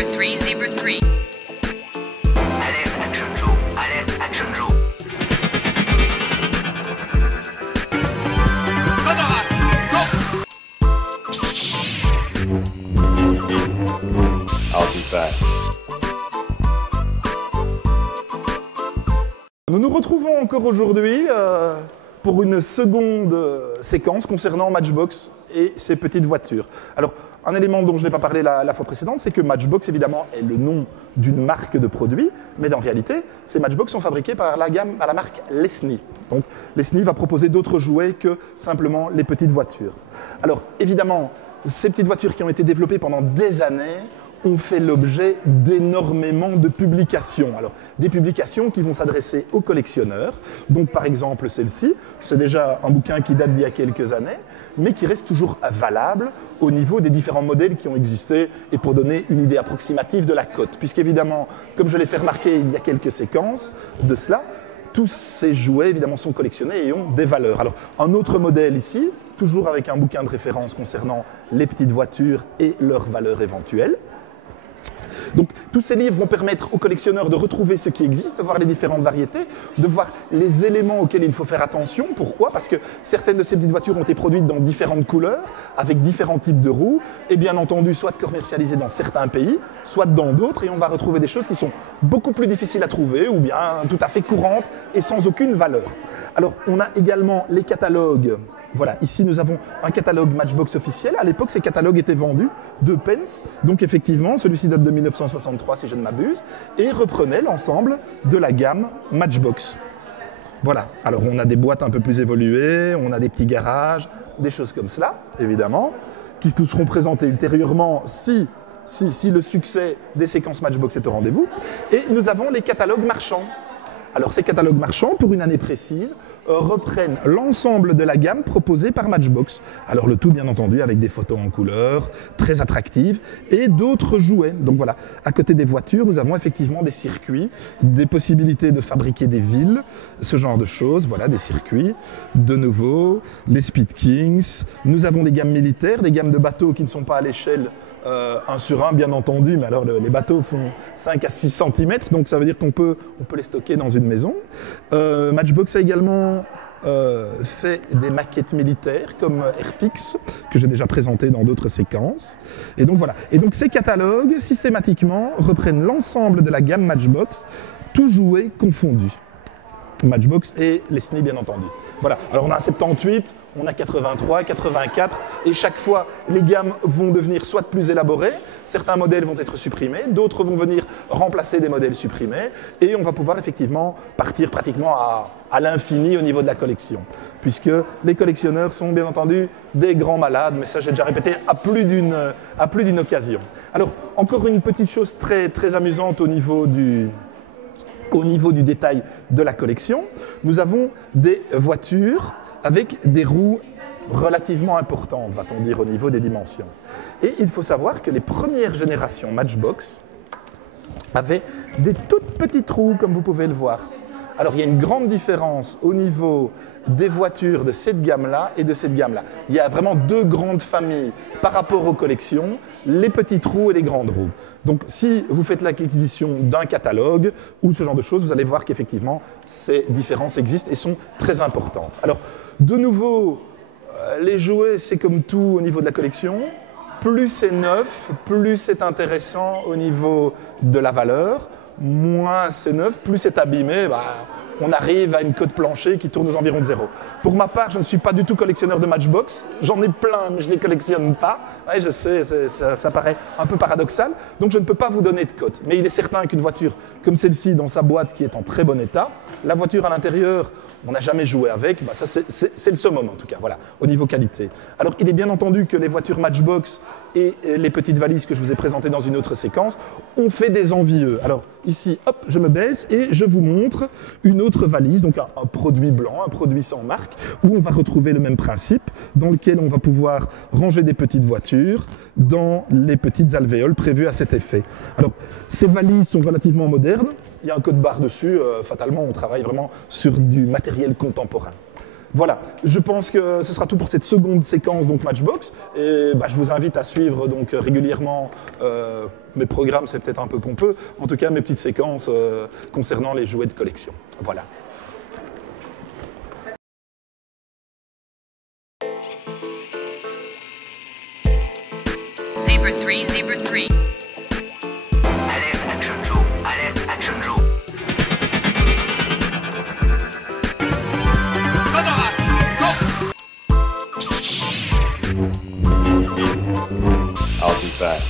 Zebra 3, Zebra 3. Alerte Action Joe. Alerte Action Joe. I'll be back. Nous nous retrouvons encore aujourd'hui pour une seconde séquence concernant Matchbox et ses petites voitures. Alors, un élément dont je n'ai pas parlé la fois précédente, c'est que Matchbox, évidemment, est le nom d'une marque de produits, mais en réalité, ces Matchbox sont fabriqués par la marque Lesney. Donc, Lesney va proposer d'autres jouets que simplement les petites voitures. Alors, évidemment, ces petites voitures qui ont été développées pendant des années ont fait l'objet d'énormément de publications. Alors, des publications qui vont s'adresser aux collectionneurs. Donc, par exemple, celle-ci, c'est déjà un bouquin qui date d'il y a quelques années, mais qui reste toujours valable au niveau des différents modèles qui ont existé et pour donner une idée approximative de la cote. Puisqu'évidemment, comme je l'ai fait remarquer il y a quelques séquences de cela, tous ces jouets, évidemment, sont collectionnés et ont des valeurs. Alors, un autre modèle ici, toujours avec un bouquin de référence concernant les petites voitures et leurs valeurs éventuelles. Donc, tous ces livres vont permettre aux collectionneurs de retrouver ce qui existe, de voir les différentes variétés, de voir les éléments auxquels il faut faire attention. Pourquoi ? Parce que certaines de ces petites voitures ont été produites dans différentes couleurs, avec différents types de roues, et bien entendu, soit commercialisées dans certains pays, soit dans d'autres, et on va retrouver des choses qui sont beaucoup plus difficiles à trouver, ou bien tout à fait courantes et sans aucune valeur. Alors, on a également les catalogues. Voilà, ici nous avons un catalogue Matchbox officiel. À l'époque, ces catalogues étaient vendus 2 pence. Donc effectivement, celui-ci date de 1963 si je ne m'abuse, et reprenait l'ensemble de la gamme Matchbox. Voilà, alors on a des boîtes un peu plus évoluées, on a des petits garages, des choses comme cela, évidemment, qui vous seront présentées ultérieurement si le succès des séquences Matchbox est au rendez-vous. Et nous avons les catalogues marchands. Alors ces catalogues marchands, pour une année précise, reprennent l'ensemble de la gamme proposée par Matchbox. Alors le tout bien entendu avec des photos en couleur, très attractives, et d'autres jouets. Donc voilà, à côté des voitures, nous avons effectivement des circuits, des possibilités de fabriquer des villes, ce genre de choses, voilà, des circuits. De nouveau, les Speed Kings, nous avons des gammes militaires, des gammes de bateaux qui ne sont pas à l'échelle 1 sur 1 bien entendu, mais alors les bateaux font 5 à 6 cm, donc ça veut dire qu'on peut les stocker dans une maison. Matchbox a également fait des maquettes militaires comme Airfix, que j'ai déjà présenté dans d'autres séquences. Et donc voilà. Et donc ces catalogues, systématiquement, reprennent l'ensemble de la gamme Matchbox, tous jouets confondus. Matchbox et Lesney bien entendu. Voilà, alors on a un 78, on a 83, 84, et chaque fois les gammes vont devenir soit plus élaborées, certains modèles vont être supprimés, d'autres vont venir remplacer des modèles supprimés, et on va pouvoir effectivement partir pratiquement à l'infini au niveau de la collection. Puisque les collectionneurs sont bien entendu des grands malades, mais ça j'ai déjà répété à plus d'une occasion. Alors encore une petite chose très, très amusante au niveau du détail de la collection, nous avons des voitures avec des roues relativement importantes, va-t-on dire, au niveau des dimensions. Et il faut savoir que les premières générations Matchbox avaient des toutes petites roues, comme vous pouvez le voir. Alors, il y a une grande différence au niveau des voitures de cette gamme-là et de cette gamme-là. Il y a vraiment 2 grandes familles par rapport aux collections, les petites roues et les grandes roues. Donc, si vous faites l'acquisition d'un catalogue ou ce genre de choses, vous allez voir qu'effectivement, ces différences existent et sont très importantes. Alors, de nouveau, les jouets, c'est comme tout au niveau de la collection. Plus c'est neuf, plus c'est intéressant au niveau de la valeur. Moins c'est neuf, plus c'est abîmé, on arrive à une cote plancher qui tourne aux environs de 0. Pour ma part, je ne suis pas du tout collectionneur de Matchbox. J'en ai plein, mais je ne les collectionne pas. Ouais, je sais, ça paraît un peu paradoxal. Donc je ne peux pas vous donner de cote. Mais il est certain qu'une voiture comme celle-ci, dans sa boîte qui est en très bon état, la voiture à l'intérieur, on n'a jamais joué avec, ça c'est le summum en tout cas, voilà, au niveau qualité. Alors il est bien entendu que les voitures Matchbox et les petites valises que je vous ai présentées dans une autre séquence ont fait des envieux. Alors ici, hop, je me baisse et je vous montre une autre valise, donc un produit blanc, un produit sans marque, où on va retrouver le même principe, dans lequel on va pouvoir ranger des petites voitures dans les petites alvéoles prévues à cet effet. Alors ces valises sont relativement modernes. Il y a un code barre dessus, fatalement on travaille vraiment sur du matériel contemporain. Voilà, je pense que ce sera tout pour cette seconde séquence donc Matchbox et je vous invite à suivre donc régulièrement mes programmes, c'est peut-être un peu pompeux, en tout cas mes petites séquences concernant les jouets de collection. Voilà. Zebra 3, Zebra 3. Alerte Action 2. Alerte Action 2. I'll be back.